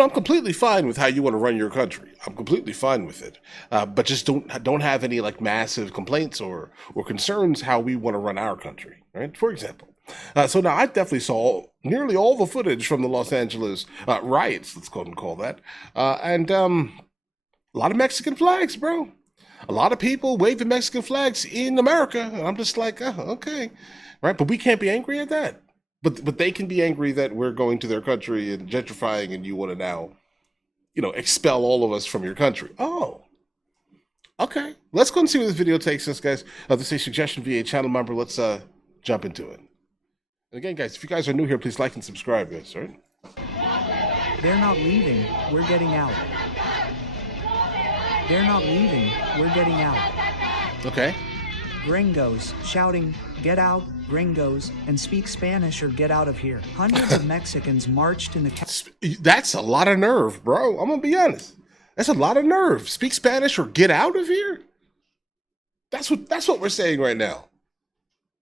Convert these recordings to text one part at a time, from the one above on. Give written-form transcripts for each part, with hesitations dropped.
I'm completely fine with how you want to run your country. I'm completely fine with it, but just don't have any like massive complaints or concerns how we want to run our country, right? For example, so now I definitely saw nearly all the footage from the Los Angeles riots. Let's go ahead and call that, and a lot of Mexican flags, bro. A lot of people waving Mexican flags in America, and I'm just like, oh, okay, right? But we can't be angry at that. But they can be angry that we're going to their country and gentrifying, and you want to now, expel all of us from your country. Oh, okay. Let's go and see where this video takes us, guys. This is a suggestion via a channel member. Let's jump into it. And again, guys, if you guys are new here, please like and subscribe, guys. All right? They're not leaving, we're getting out. They're not leaving, we're getting out. Okay. Gringos shouting, "Get out, gringos," and speak Spanish or get out of here. Hundreds of Mexicans marched in the That's a lot of nerve, bro. I'm gonna be honest. That's a lot of nerve. Speak Spanish or get out of here. That's what we're saying right now.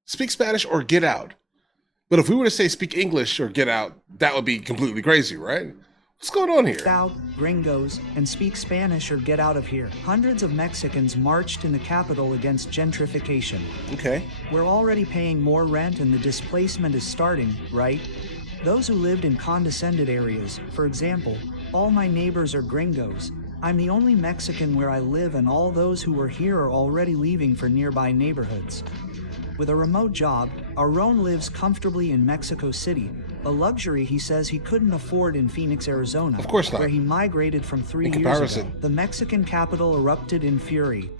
Speak Spanish or get out. But if we were to say speak English or get out, that would be completely crazy, right? What's going on here? Out, gringos, and speak Spanish or get out of here. Hundreds of Mexicans marched in the capital against gentrification. Okay. We're already paying more rent and the displacement is starting, right? Those who lived in condescended areas, for example, all my neighbors are gringos. I'm the only Mexican where I live, and all those who were here are already leaving for nearby neighborhoods. With a remote job, Aaron lives comfortably in Mexico City, a luxury he says he couldn't afford in Phoenix, Arizona, of course not, where he migrated from 3 years ago. The Mexican capital erupted in fury.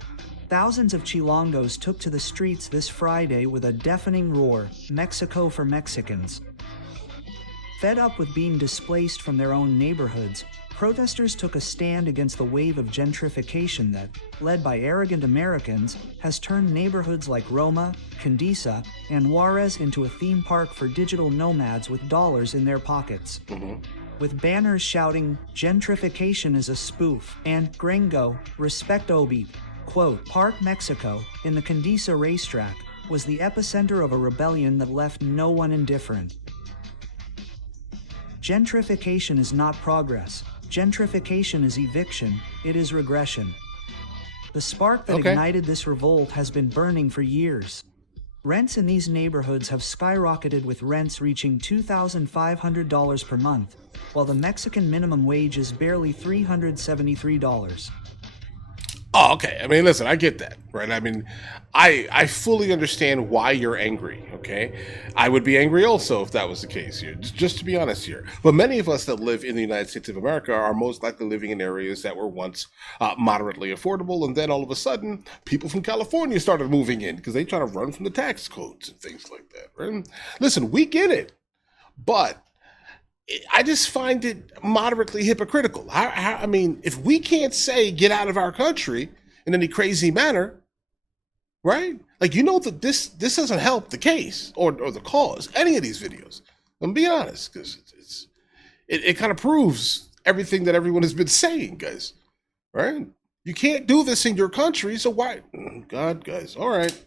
Thousands of Chilangos took to the streets this Friday with a deafening roar, "Mexico for Mexicans." Fed up with being displaced from their own neighborhoods, protesters took a stand against the wave of gentrification that, led by arrogant Americans, has turned neighborhoods like Roma, Condesa, and Juarez into a theme park for digital nomads with dollars in their pockets. With banners shouting, "Gentrification is a spoof," and "Gringo, respect Obi." Quote, Park Mexico, in the Condesa racetrack, was the epicenter of a rebellion that left no one indifferent. Gentrification is not progress. Gentrification is eviction, it is regression. The spark that ignited this revolt has been burning for years. Rents in these neighborhoods have skyrocketed, with rents reaching $2,500 per month, while the Mexican minimum wage is barely $373. Oh, okay. I mean, listen, I get that, right? I mean, I fully understand why you're angry, okay? I would be angry also if that was the case here, just to be honest here. But many of us that live in the United States of America are most likely living in areas that were once moderately affordable, and then all of a sudden, people from California started moving in because they try to run from the tax codes and things like that, right? Listen, we get it, but I just find it moderately hypocritical. I mean, if we can't say get out of our country in any crazy manner, right? Like, that this doesn't help the case or the cause, any of these videos. I'm gonna be honest, because it kind of proves everything that everyone has been saying, guys, right? You can't do this in your country, so why? God, guys, all right.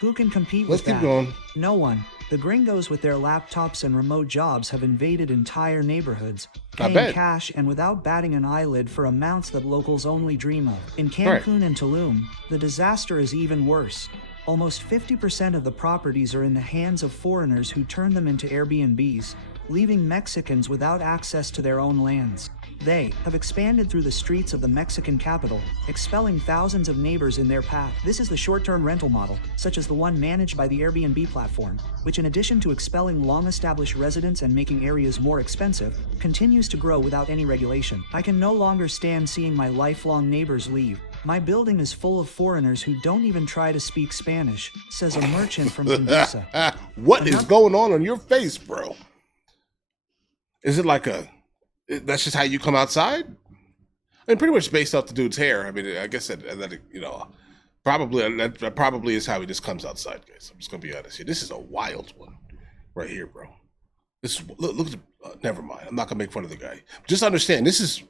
Who can compete with that? Let's keep going. No one. The gringos with their laptops and remote jobs have invaded entire neighborhoods, paying cash and without batting an eyelid for amounts that locals only dream of. In Cancun and Tulum, the disaster is even worse. Almost 50% of the properties are in the hands of foreigners who turn them into Airbnbs, leaving Mexicans without access to their own lands. They have expanded through the streets of the Mexican capital, expelling thousands of neighbors in their path. This is the short-term rental model, such as the one managed by the Airbnb platform, which, in addition to expelling long-established residents and making areas more expensive, continues to grow without any regulation. I can no longer stand seeing my lifelong neighbors leave. My building is full of foreigners who don't even try to speak Spanish, says a merchant from Condesa. What is going on your face, bro? Is it like that's just how you come outside? I mean, pretty much based off the dude's hair. I mean, I guess that probably is how he just comes outside, guys. I'm just gonna be honest here. This is a wild one, right here, bro. Look at never mind. I'm not gonna make fun of the guy. Just understand, this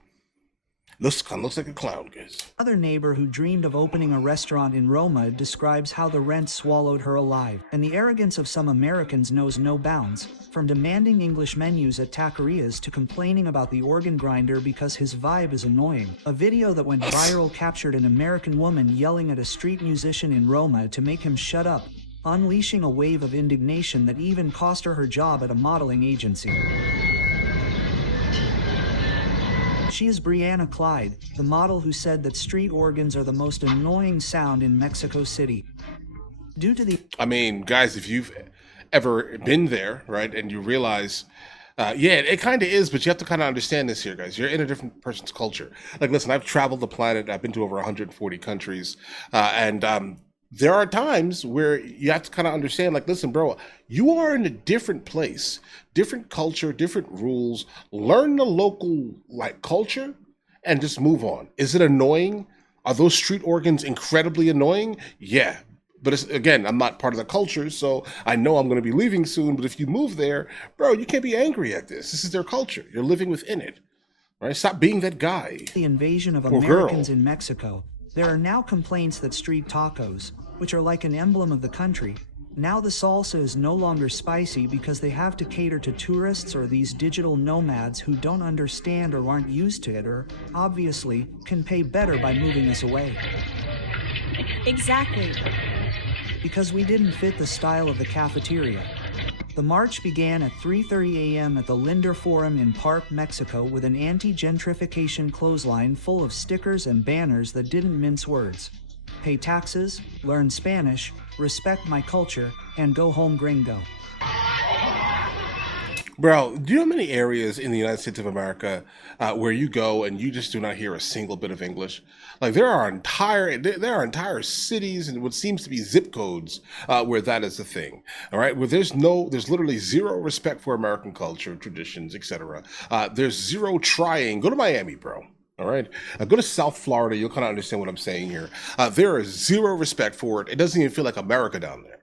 Looks like a clown, guys. Another neighbor who dreamed of opening a restaurant in Roma describes how the rent swallowed her alive, and the arrogance of some Americans knows no bounds, from demanding English menus at taquerias to complaining about the organ grinder because his vibe is annoying. A video that went viral captured an American woman yelling at a street musician in Roma to make him shut up, unleashing a wave of indignation that even cost her her job at a modeling agency. She is Brianna Clyde, the model who said that street organs are the most annoying sound in Mexico City. Due to the... I mean, guys, if you've ever been there, right, and you realize, yeah, it kind of is, but you have to kind of understand this here, guys. You're in a different person's culture. Like, listen, I've traveled the planet. I've been to over 140 countries, and there are times where you have to kind of understand, like, listen, bro, you are in a different place, different culture, different rules. Learn the local, like, culture and just move on. Is it annoying? Are those street organs incredibly annoying? Yeah. But it's, again, I'm not part of the culture, so I know I'm going to be leaving soon. But if you move there, bro, you can't be angry at this. This is their culture. You're living within it, right? Stop being that guy. The invasion of Americans in Mexico, there are now complaints that street tacos, which are like an emblem of the country, now the salsa is no longer spicy because they have to cater to tourists or these digital nomads who don't understand or aren't used to it or, obviously, can pay better by moving us away. Exactly. Because we didn't fit the style of the cafeteria. The march began at 3:30 a.m. at the Linder Forum in Park, Mexico, with an anti-gentrification clothesline full of stickers and banners that didn't mince words. Pay taxes, learn Spanish, respect my culture, and go home gringo. Bro, do you know how many areas in the United States of America where you go and you just do not hear a single bit of English? Like there are entire cities and what seems to be zip codes where that is a thing. All right, where there's literally zero respect for American culture, traditions, etc. There's zero trying. Go to Miami, bro. All right, go to South Florida. You'll kind of understand what I'm saying here. There is zero respect for it. It doesn't even feel like America down there.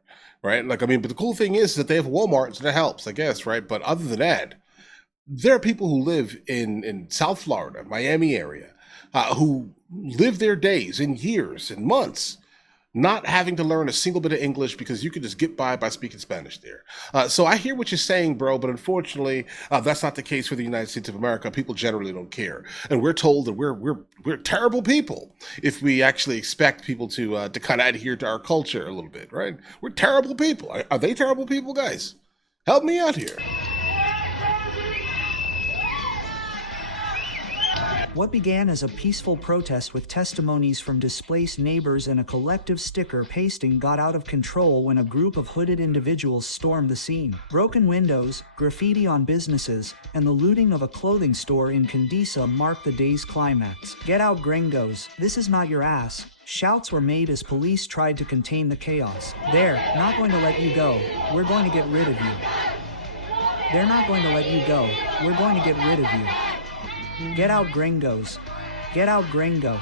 Right? Like, I mean, but the cool thing is that they have Walmart, so that helps, I guess, right? But other than that, there are people who live in South Florida, Miami area, who live their days and years and months not having to learn a single bit of English because you can just get by speaking Spanish there. So I hear what you're saying, bro, but unfortunately, that's not the case for the United States of America. People generally don't care, and we're told that we're terrible people if we actually expect people to kind of adhere to our culture a little bit, right? We're terrible people. Are they terrible people, guys? Help me out here. What began as a peaceful protest with testimonies from displaced neighbors and a collective sticker pasting got out of control when a group of hooded individuals stormed the scene. Broken windows, graffiti on businesses, and the looting of a clothing store in Condesa marked the day's climax. Get out, gringos. This is not your ass. Shouts were made as police tried to contain the chaos. They're not going to let you go. We're going to get rid of you. They're not going to let you go. We're going to get rid of you. Get out, gringos. Get out, gringo.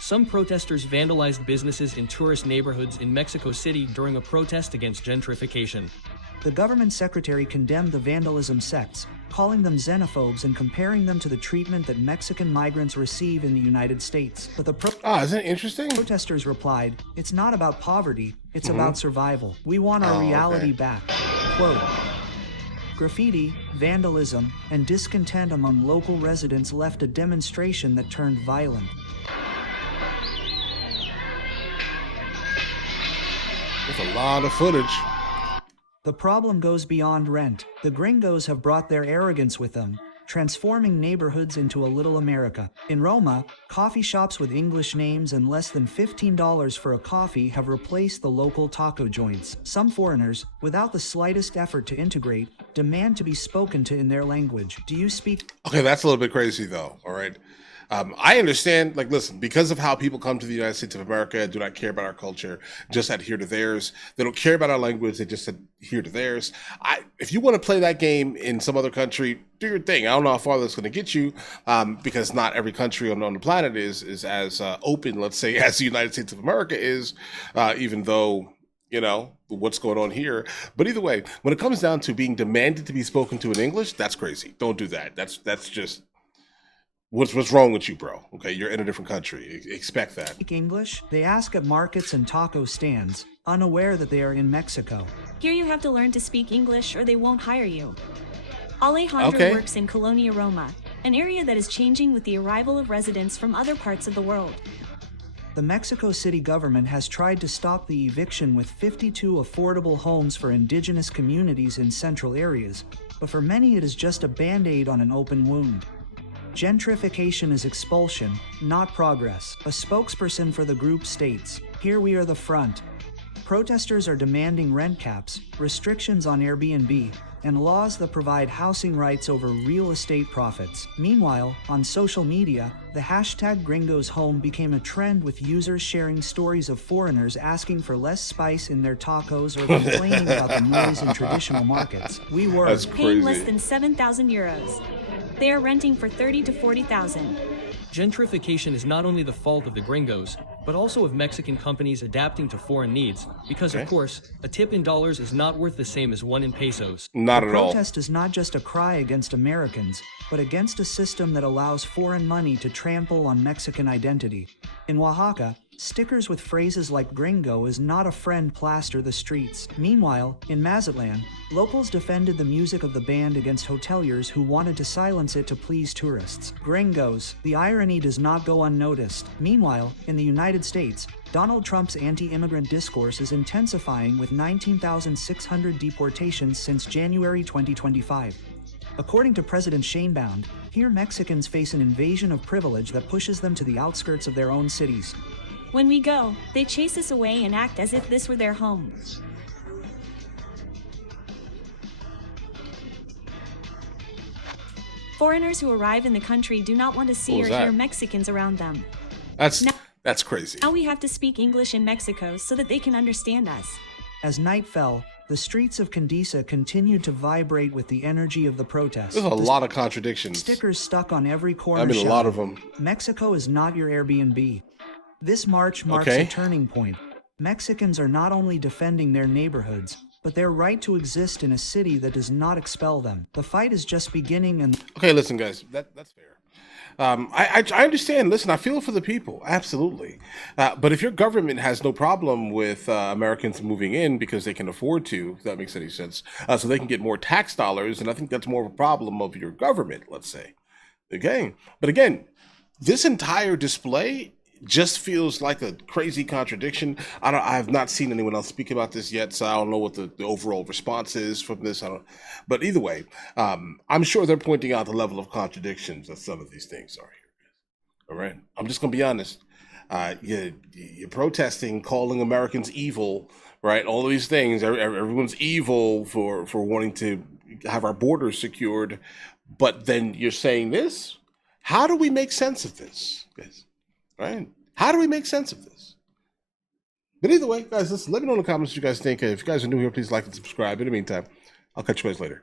Some protesters vandalized businesses in tourist neighborhoods in Mexico City during a protest against gentrification. The government secretary condemned the vandalism sects, calling them xenophobes and comparing them to the treatment that Mexican migrants receive in the United States. But isn't that interesting? Protesters replied, "It's not about poverty, it's about survival. We want our reality back." Quote, graffiti, vandalism, and discontent among local residents left a demonstration that turned violent. That's a lot of footage. The problem goes beyond rent. The gringos have brought their arrogance with them, transforming neighborhoods into a little America. In Roma, coffee shops with English names and less than $15 for a coffee have replaced the local taco joints. Some foreigners, without the slightest effort to integrate, demand to be spoken to in their language. Do you speak? Okay, that's a little bit crazy though, all right? I understand, like, listen, because of how people come to the United States of America, do not care about our culture, just adhere to theirs. They don't care about our language, they just adhere to theirs. If you want to play that game in some other country, do your thing. I don't know how far that's going to get you, because not every country on the planet is as open, let's say, as the United States of America is, even though, you know, what's going on here. But either way, when it comes down to being demanded to be spoken to in English, that's crazy. Don't do that. That's just... What's wrong with you, bro? Okay, you're in a different country. Expect that. Speak English? They ask at markets and taco stands, unaware that they are in Mexico. Here you have to learn to speak English or they won't hire you. Alejandro works in Colonia Roma, an area that is changing with the arrival of residents from other parts of the world. The Mexico City government has tried to stop the eviction with 52 affordable homes for indigenous communities in central areas, but for many it is just a band-aid on an open wound. Gentrification is expulsion, not progress. A spokesperson for the group states, "Here we are the front." Protesters are demanding rent caps, restrictions on Airbnb, and laws that provide housing rights over real estate profits. Meanwhile, on social media, the hashtag Gringos Home became a trend with users sharing stories of foreigners asking for less spice in their tacos or complaining about the noise in traditional markets. We were paying less than 7,000 euros. They are renting for 30 to 40,000. Gentrification is not only the fault of the gringos, but also of Mexican companies adapting to foreign needs, because of course, a tip in dollars is not worth the same as one in pesos. Not at all. Protest is not just a cry against Americans, but against a system that allows foreign money to trample on Mexican identity. In Oaxaca, stickers with phrases like "gringo is not a friend" plaster the streets. Meanwhile, in Mazatlan, locals defended the music of the band against hoteliers who wanted to silence it to please tourists. Gringos, the irony does not go unnoticed. Meanwhile, in the United States, Donald Trump's anti-immigrant discourse is intensifying with 19,600 deportations since January 2025. According to President Sheinbaum, here Mexicans face an invasion of privilege that pushes them to the outskirts of their own cities. When we go, they chase us away and act as if this were their home. Foreigners who arrive in the country do not want to see or hear Mexicans around them. That's crazy. Now we have to speak English in Mexico so that they can understand us. As night fell, the streets of Condesa continued to vibrate with the energy of the protest. There's a lot of contradictions. Stickers stuck on every corner. A lot of them. Mexico is not your Airbnb. This march marks a turning point. Mexicans are not only defending their neighborhoods, but their right to exist in a city that does not expel them. The fight is just beginning and... Okay, listen, guys, that's fair. I understand. Listen, I feel for the people. Absolutely. But if your government has no problem with Americans moving in because they can afford to, if that makes any sense, so they can get more tax dollars, and I think that's more of a problem of your government, let's say. Okay. But again, this entire display just feels like a crazy contradiction. I have not seen anyone else speak about this yet, so I don't know what the overall response is from this. But either way, I'm sure they're pointing out the level of contradictions that some of these things are here. All right, I'm just gonna be honest. You're protesting, calling Americans evil, right? All of these things. Everyone's evil for wanting to have our borders secured, but then you're saying this. How do we make sense of this, guys? Right? How do we make sense of this? But either way, guys, let me know in the comments what you guys think. If you guys are new here, please like and subscribe. In the meantime, I'll catch you guys later.